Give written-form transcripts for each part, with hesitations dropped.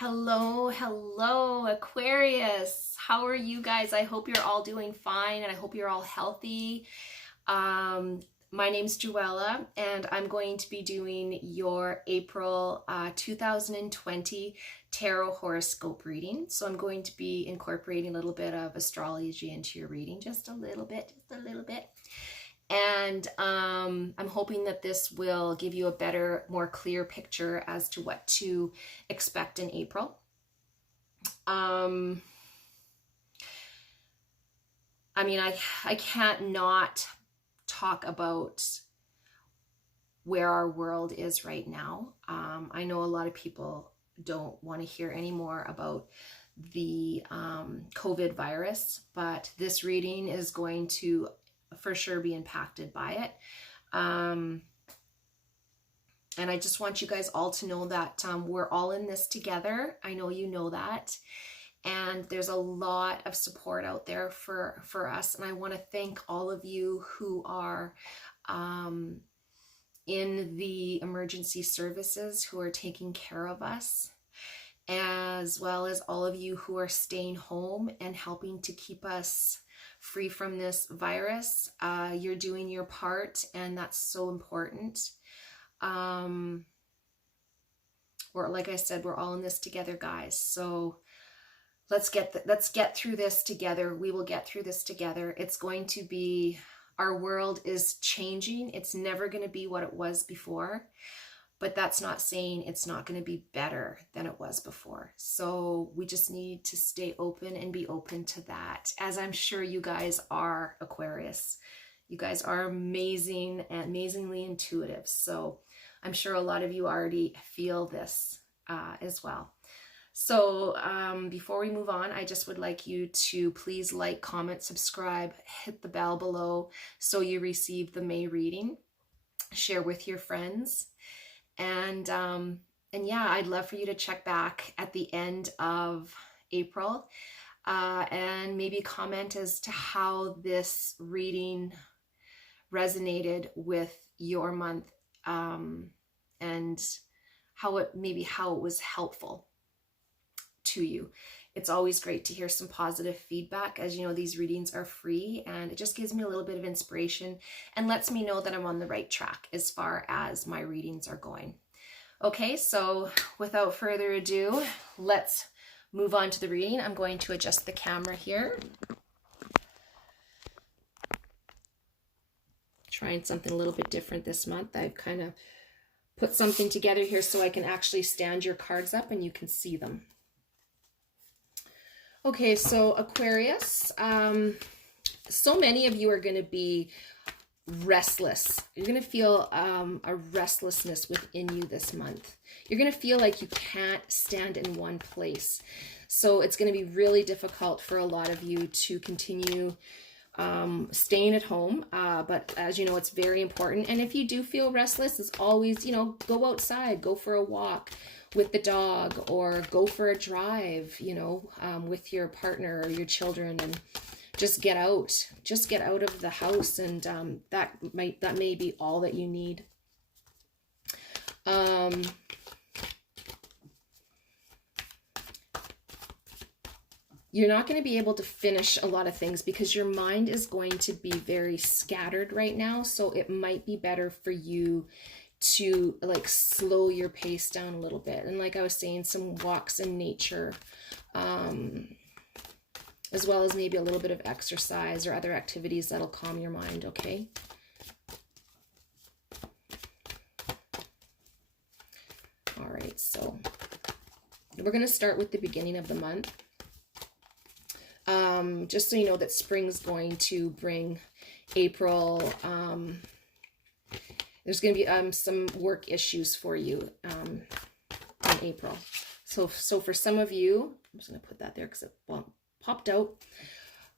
Hello, hello, Aquarius. How are you guys? I hope you're all doing fine and I hope you're all healthy. Um, my name's Joella and I'm going to be doing your April 2020 tarot horoscope reading. So I'm going to be incorporating a little bit of astrology into your reading, just a little bit, And I'm hoping that this will give you a better, more clear picture as to what to expect in April. I mean, I can't not talk about where our world is right now. I know a lot of people don't want to hear any more about the COVID virus, but this reading is going to for sure be impacted by it. And I just want you guys all to know that we're all in this together. I know you know that. And there's a lot of support out there for us. And I want to thank all of you who are in the emergency services who are taking care of us, as well as all of you who are staying home and helping to keep us free from this virus. You're doing your part, and that's so important. Like I said, we're all in this together, guys. So let's get through this together. We will get through this together. It's going to be, our world is changing. It's never going to be what it was before. But that's not saying it's not going to be better than it was before. So we just need to stay open and be open to that, as I'm sure you guys are, Aquarius. You guys are amazing and amazingly intuitive. So I'm sure a lot of you already feel this as well. So before we move on, I just would like you to please like, comment, subscribe, hit the bell below so you receive the May reading. Share with your friends. And yeah, I'd love for you to check back at the end of April and maybe comment as to how this reading resonated with your month and how it was helpful to you. It's always great to hear some positive feedback. As you know, these readings are free and it just gives me a little bit of inspiration and lets me know that I'm on the right track as far as my readings are going. Okay, so without further ado, let's move on to the reading. I'm going to adjust the camera here. Trying something a little bit different this month. I've kind of put something together here so I can actually stand your cards up and you can see them. Okay, so Aquarius, so many of you are going to be restless. You're going to feel a restlessness within you this month. You're going to feel like you can't stand in one place. So it's going to be really difficult for a lot of you to continue staying at home. But as you know, it's very important. And if you do feel restless, it's always, go outside, go for a walk with the dog, or go for a drive, with your partner or your children, and just get out of the house. And that may be all that you need. You're not going to be able to finish a lot of things because your mind is going to be very scattered right now. So it might be better for you to slow your pace down a little bit. And like I was saying, some walks in nature, as well as maybe a little bit of exercise or other activities that'll calm your mind, okay? All right, so we're going to start with the beginning of the month. Just so you know that spring's going to bring April. There's going to be some work issues for you in April. So for some of you, I'm just going to put that there because it popped out.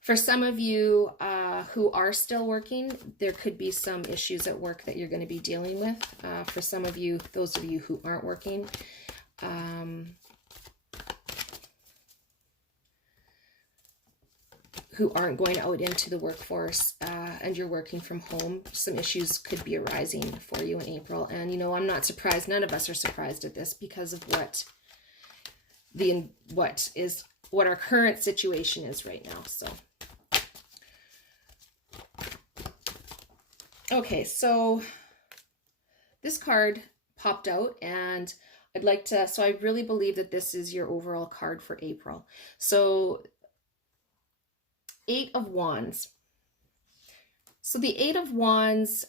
For some of you who are still working, there could be some issues at work that you're going to be dealing with. For some of you, those of you who aren't working, who aren't going out into the workforce and you're working from home, some issues could be arising for you in April. And, I'm not surprised. None of us are surprised at this because of what what our current situation is right now. So okay, so this card popped out, and I'd like to, so I really believe that this is your overall card for April. So 8 of Wands. So the 8 of Wands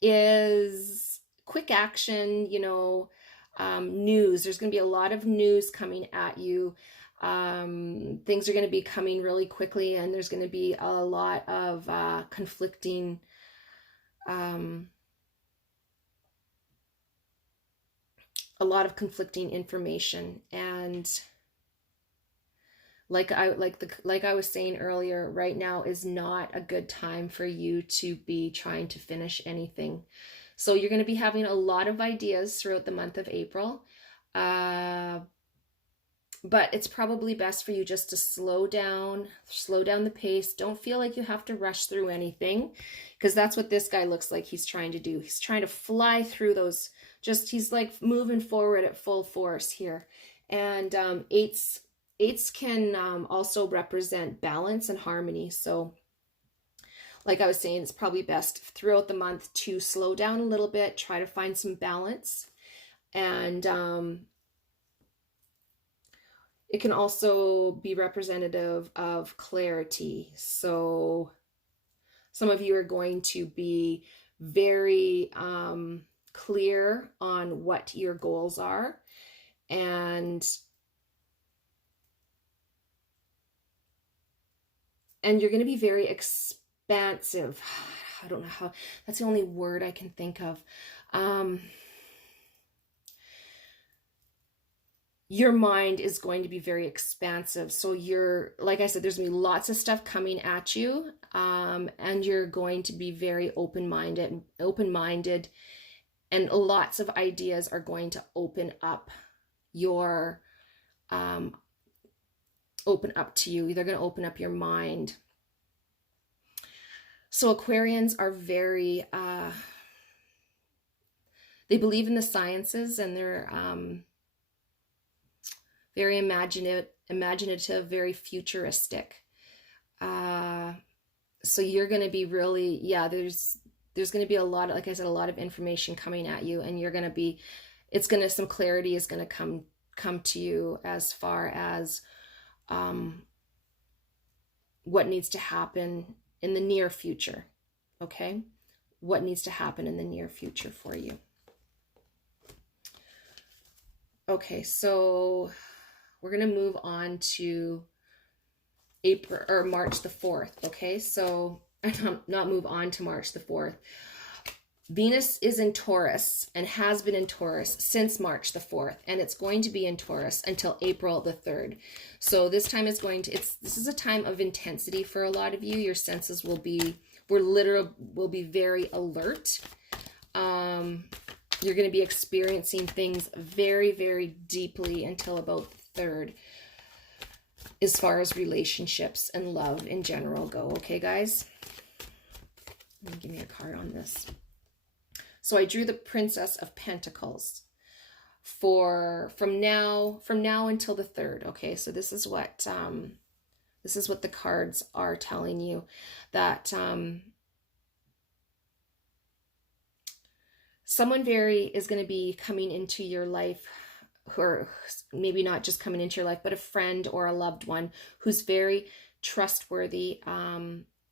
is quick action, you know, news. There's going to be a lot of news coming at you. Things are going to be coming really quickly, and there's going to be a lot of conflicting information. And like I was saying earlier, right now is not a good time for you to be trying to finish anything. So you're going to be having a lot of ideas throughout the month of April. But it's probably best for you just to slow down the pace. Don't feel like you have to rush through anything, because that's what this guy looks like he's trying to do. He's trying to fly through those, he's like moving forward at full force here. And eights can also represent balance and harmony. So like I was saying, it's probably best throughout the month to slow down a little bit, try to find some balance. And it can also be representative of clarity. So some of you are going to be very clear on what your goals are, and you're going to be very expansive. I don't know how, that's the only word I can think of. Your mind is going to be very expansive. So like I said, there's going to be lots of stuff coming at you, and you're going to be very open-minded, and lots of ideas are going to open up to you. They're going to open up your mind. So Aquarians are very, they believe in the sciences, and they're very imaginative, very futuristic. So you're going to be really, there's going to be a lot of, like I said, a lot of information coming at you, and you're going to be, some clarity is going to come to you as far as what needs to happen in the near future. Okay? What needs to happen in the near future for you. Okay, so we're going to move on to April or March the 4th. Okay, so not move on to March the 4th. Venus is in Taurus and has been in Taurus since March the 4th, and it's going to be in Taurus until April the 3rd. So this time is this is a time of intensity for a lot of you. Your senses will be very alert. You're going to be experiencing things very, very deeply until about the 3rd, as far as relationships and love in general go. Okay, guys? Give me a card on this. So I drew the Princess of Pentacles from now until the 3rd. Okay, so this is what the cards are telling you, that someone is going to be coming into your life, or maybe not just coming into your life, but a friend or a loved one who's very trustworthy,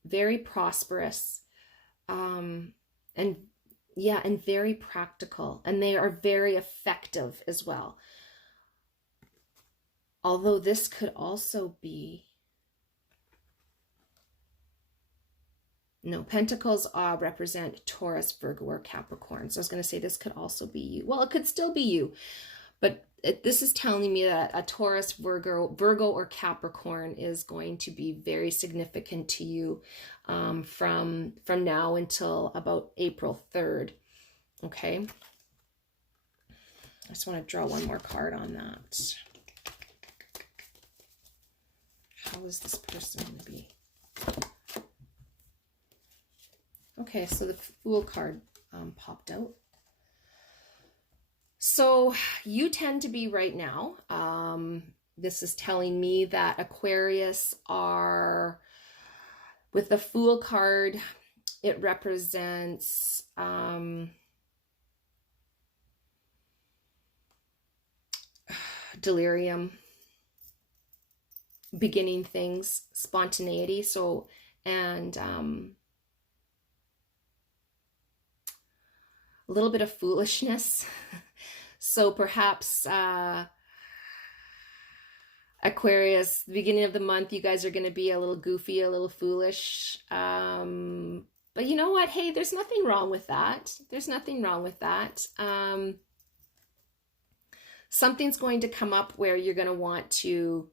very prosperous, and very practical, and they are very effective as well. Although this could also be, no, Pentacles represent Taurus, Virgo, or Capricorn. So I was going to say this could also be you. Well, it could still be you, but this is telling me that a Taurus, Virgo, or Capricorn is going to be very significant to you from now until about April 3rd. Okay. I just want to draw one more card on that. How is this person going to be? Okay, so the Fool card popped out. So you tend to be right now. This is telling me that Aquarius are, with the Fool card, it represents delirium, beginning things, spontaneity. So, and a little bit of foolishness. So perhaps Aquarius, the beginning of the month, you guys are going to be a little goofy, a little foolish. But you know what? Hey, there's nothing wrong with that. There's nothing wrong with that. Something's going to come up where you're going to want to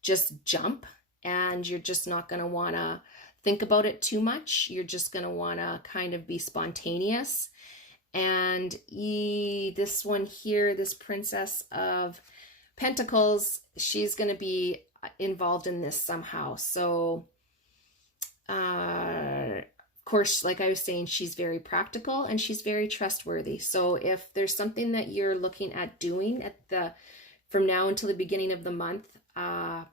just jump, and you're just not going to want to think about it too much. You're just going to want to kind of be spontaneous. And this one here, this Princess of Pentacles, she's going to be involved in this somehow. So, of course, like I was saying, she's very practical and she's very trustworthy. So if there's something that you're looking at doing from now until the beginning of the month, a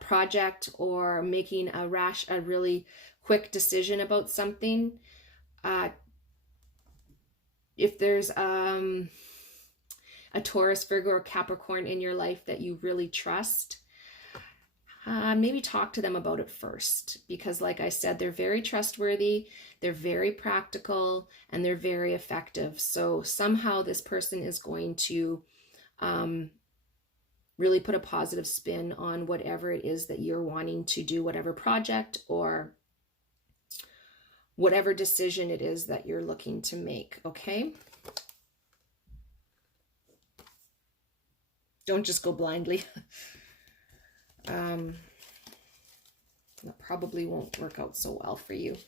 project, or making a really quick decision about something, if there's a Taurus, Virgo, or Capricorn in your life that you really trust, maybe talk to them about it first, because like I said, they're very trustworthy, they're very practical, and they're very effective. So somehow this person is going to really put a positive spin on whatever it is that you're wanting to do, whatever project or whatever decision it is that you're looking to make, okay? Don't just go blindly. That probably won't work out so well for you.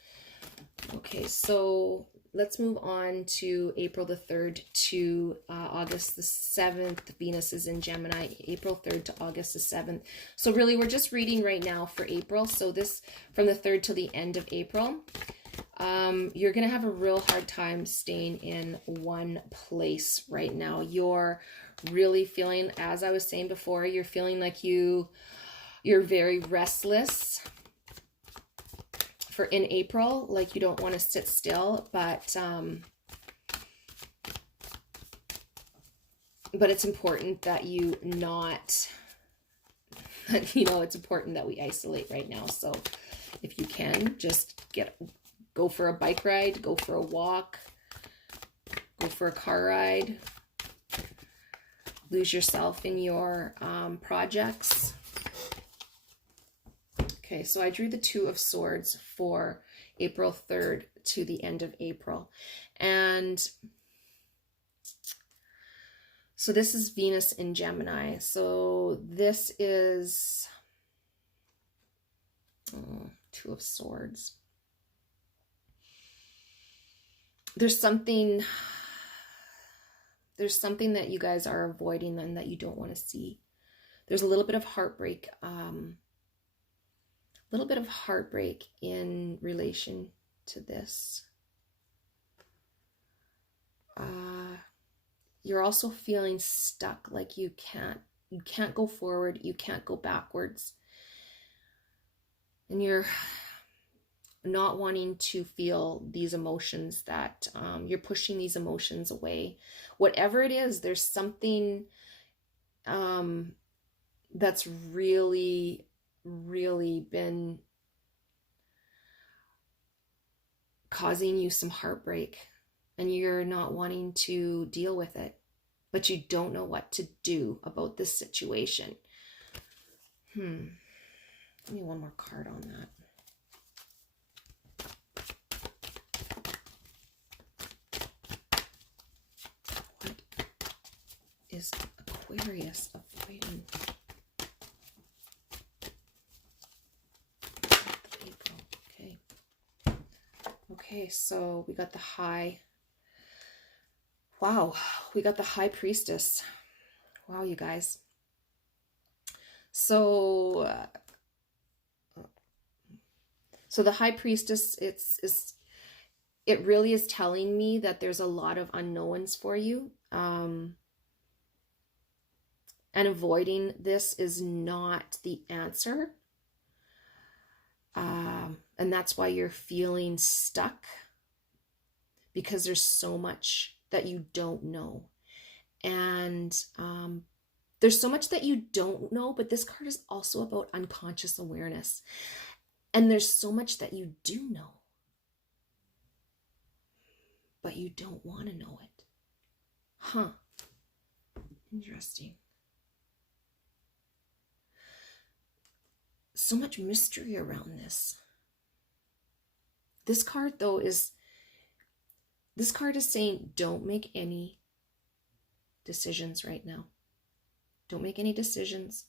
Okay, so let's move on to April the 3rd to August the 7th. Venus is in Gemini, April 3rd to August the 7th. So really, we're just reading right now for April. So this, from the 3rd to the end of April. You're going to have a real hard time staying in one place right now. You're really feeling, as I was saying before, you're feeling like you're very restless in April, like you don't want to sit still, but it's important that you not, it's important that we isolate right now. So if you can, just go for a bike ride, go for a walk, go for a car ride, lose yourself in your projects. Okay, so I drew the Two of Swords for April 3rd to the end of April. And so this is Venus in Gemini. So this is Two of Swords. There's something that you guys are avoiding and that you don't want to see. There's a little bit of heartbreak, in relation to this. You're also feeling stuck, like you can't go forward, you can't go backwards. And you're not wanting to feel these emotions, that you're pushing these emotions away. Whatever it is, there's something that's really been causing you some heartbreak, and you're not wanting to deal with it, but you don't know what to do about this situation. Give me one more card on that. What is Aquarius avoiding? April. Okay, so we got the High. Wow, we got the High Priestess. Wow, you guys. So the High Priestess, it really is telling me that there's a lot of unknowns for you. And avoiding this is not the answer. And that's why you're feeling stuck, because there's so much that you don't know. And there's so much that you don't know, but this card is also about unconscious awareness. And there's so much that you do know, but you don't want to know it. Huh. Interesting. So much mystery around this. This card, though, this card is saying don't make any decisions right now. Don't make any decisions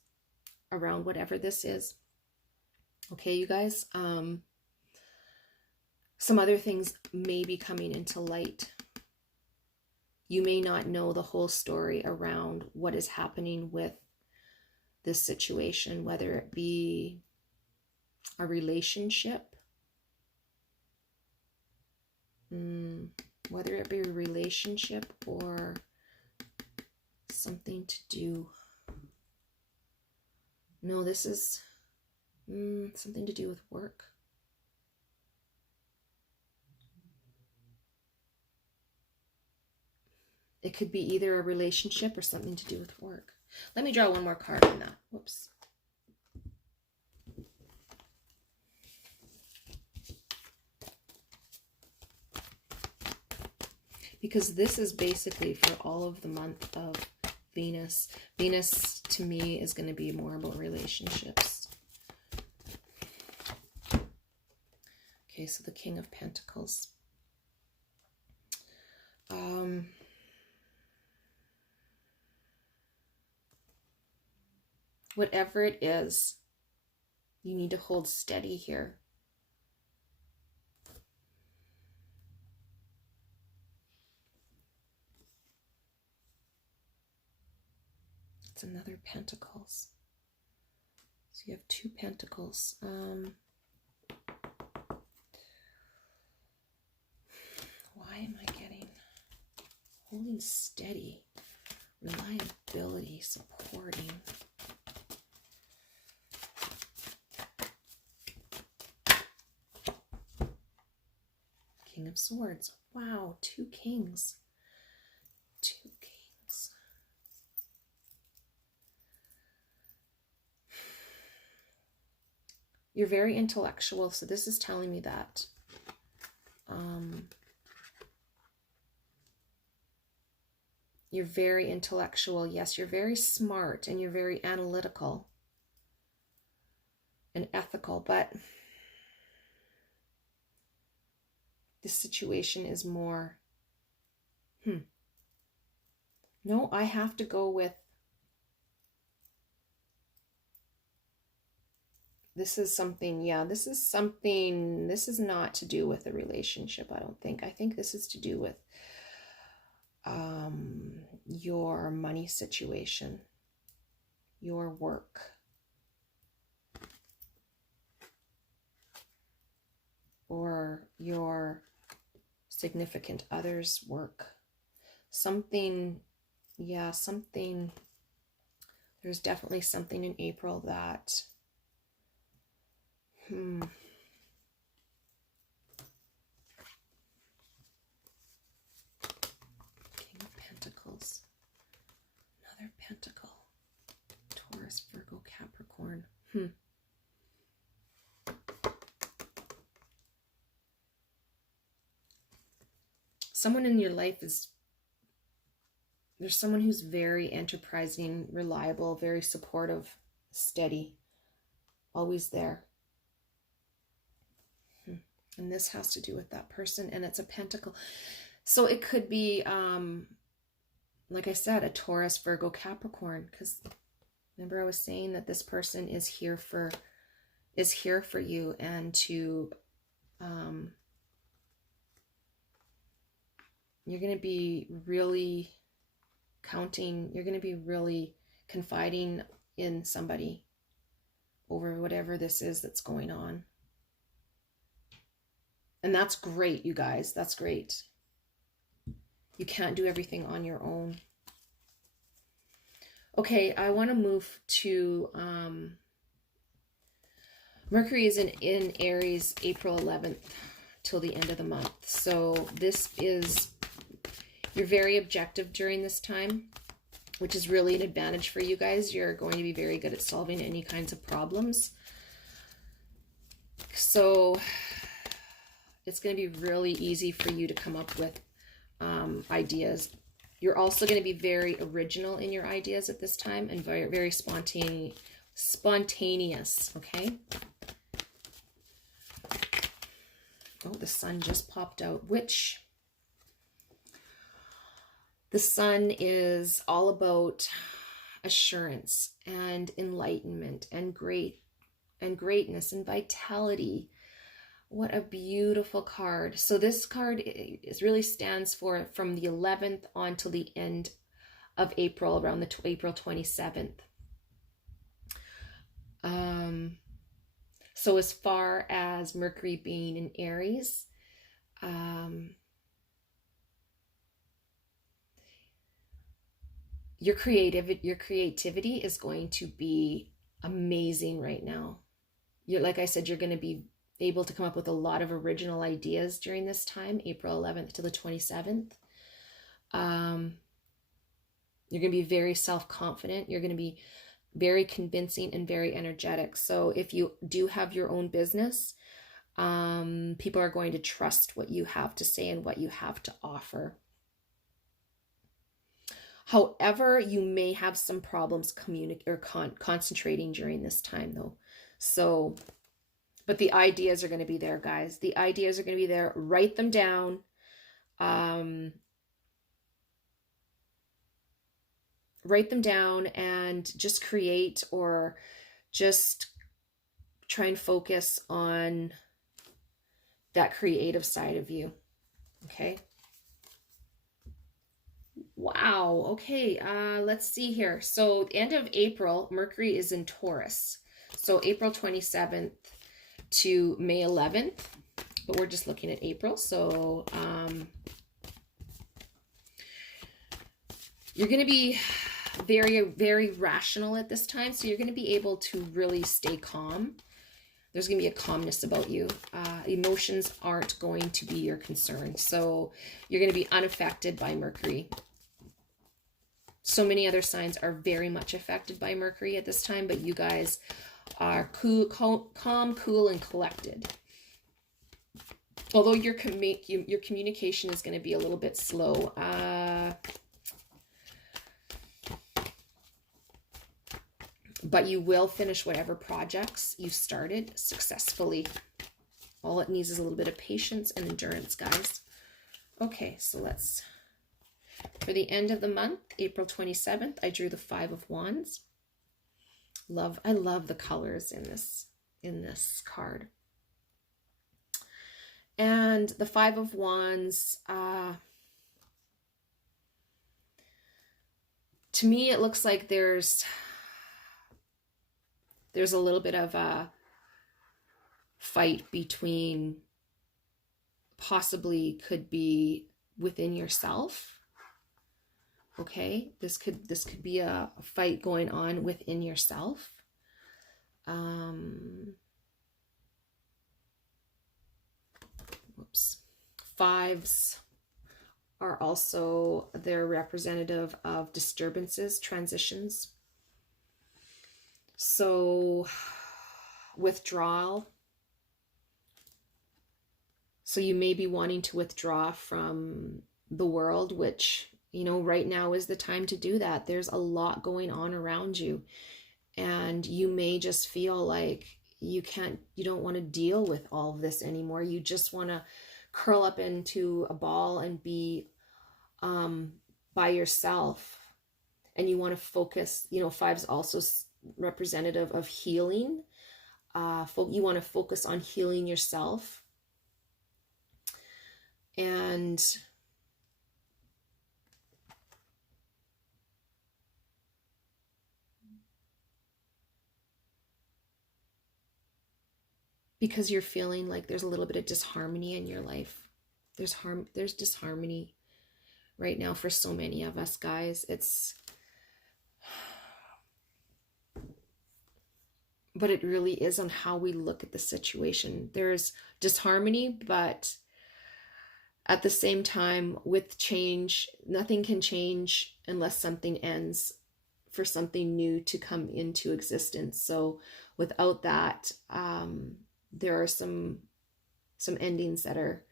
around whatever this is. Okay, you guys? Some other things may be coming into light. You may not know the whole story around what is happening with this situation, whether it be a relationship, whether it be a relationship or something to do. No, this is something to do with work. It could be either a relationship or something to do with work. Let me draw one more card on that. Whoops. Because this is basically for all of the month of Venus. Venus, to me, is going to be more about relationships. Okay, so the King of Pentacles. Whatever it is, you need to hold steady here. It's another Pentacles. So you have two Pentacles. Why am I getting holding steady, reliability, supporting? King of Swords. Wow, two kings. Two kings. You're very intellectual, so this is telling me that you're very intellectual. Yes, you're very smart and you're very analytical and ethical, but this situation is more, no, I have to go with, this is something, yeah, this is not to do with a relationship, I don't think. I think this is to do with your money situation, your work. Or your significant other's work. Something, yeah, something, there's definitely something in April that, King of Pentacles, another Pentacle, Taurus, Virgo, Capricorn. Someone in your life there's someone who's very enterprising, reliable, very supportive, steady, always there. And this has to do with that person, and it's a Pentacle. So it could be, like I said, a Taurus, Virgo, Capricorn, because remember I was saying that this person is here for you, and to, you're going to be really you're going to be really confiding in somebody over whatever this is that's going on. And that's great, you guys. That's great. You can't do everything on your own. Okay, I want to move to Mercury is in Aries April 11th till the end of the month. So this is, you're very objective during this time, which is really an advantage for you guys. You're going to be very good at solving any kinds of problems. So it's going to be really easy for you to come up with ideas. You're also going to be very original in your ideas at this time and very, very spontaneous, okay? Oh, the sun just popped out, which the sun is all about assurance and enlightenment and greatness and vitality. What a beautiful card. So this card is really stands for from the 11th on till the end of April, around the April 27th. So as far as Mercury being in Aries, your creativity is going to be amazing right now. Like I said, you're going to be able to come up with a lot of original ideas during this time, April 11th to the 27th. You're going to be very self-confident. You're going to be very convincing and very energetic. So if you do have your own business, people are going to trust what you have to say and what you have to offer. However, you may have some problems concentrating during this time though. So, but the ideas are going to be there, guys. The ideas are going to be there. Write them down. Write them down and just create, or just try and focus on that creative side of you. Okay. Wow. Okay. Let's see here. So end of April, Mercury is in Taurus. So April 27th to May 11th, but we're just looking at April. So you're going to be very, very rational at this time. So you're going to be able to really stay calm. There's going to be a calmness about you. Emotions aren't going to be your concern. So you're going to be unaffected by Mercury. So many other signs are very much affected by Mercury at this time, but you guys are calm, cool, and collected. Although your communication is going to be a little bit slow. But you will finish whatever projects you started successfully. All it needs is a little bit of patience and endurance, guys. Okay, so let's, for the end of the month, April 27th, I drew the 5 of Wands. I love the colors in this card. And the 5 of Wands, to me, it looks like there's a little bit of a fight between, possibly could be within yourself. Okay, this could be a fight going on within yourself. Whoops. 5s are also, they're representative of disturbances, transitions. So withdrawal. So you may be wanting to withdraw from the world, which, you know, right now is the time to do that. There's a lot going on around you, and you may just feel like you don't want to deal with all of this anymore. You just want to curl up into a ball and be by yourself, and you want to focus. You know, 5's also representative of healing. You want to focus on healing yourself, and because you're feeling like there's a little bit of disharmony in your life. There's disharmony right now for so many of us, guys. But it really is on how we look at the situation. There's disharmony, but at the same time, with change, nothing can change unless something ends for something new to come into existence. So without that, there are some endings that are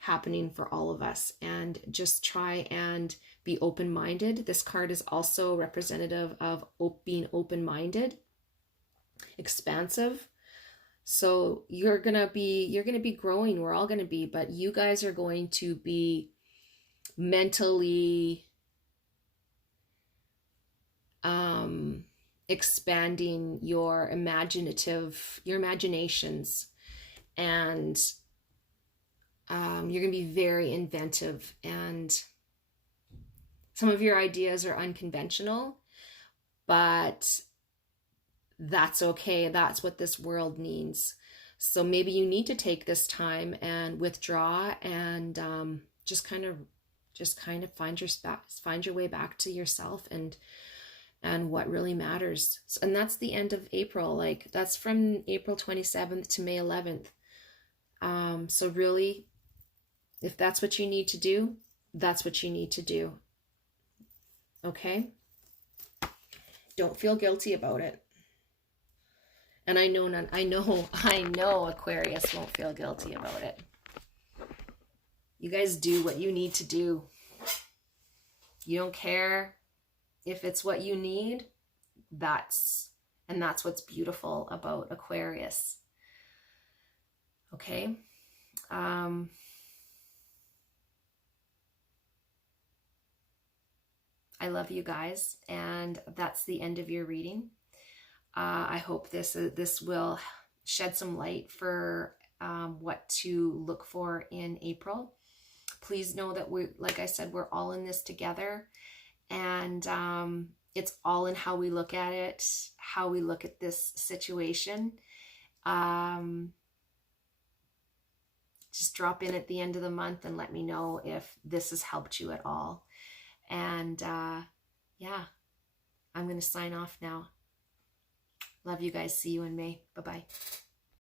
happening for all of us, and just try and be open-minded. This card is also representative of being open-minded, expansive. So you're gonna be growing. We're all gonna be, but you guys are going to be mentally expanding your imaginations, and you're gonna be very inventive, and some of your ideas are unconventional, but that's okay. That's what this world needs. So maybe you need to take this time and withdraw, and just kind of find your way back to yourself and what really matters. And that's the end of April. Like, that's from April 27th to May 11th. So really, if that's what you need to do, that's what you need to do. Okay? Don't feel guilty about it. And I know Aquarius won't feel guilty about it. You guys do what you need to do. You don't care if it's what you need. That's what's beautiful about Aquarius. Okay? I love you guys, and that's the end of your reading. I hope this will shed some light for what to look for in April. Please know that like I said, we're all in this together, and it's all in how we look at it, how we look at this situation. Just drop in at the end of the month and let me know if this has helped you at all. And yeah, I'm going to sign off now. Love you guys. See you in May. Bye-bye.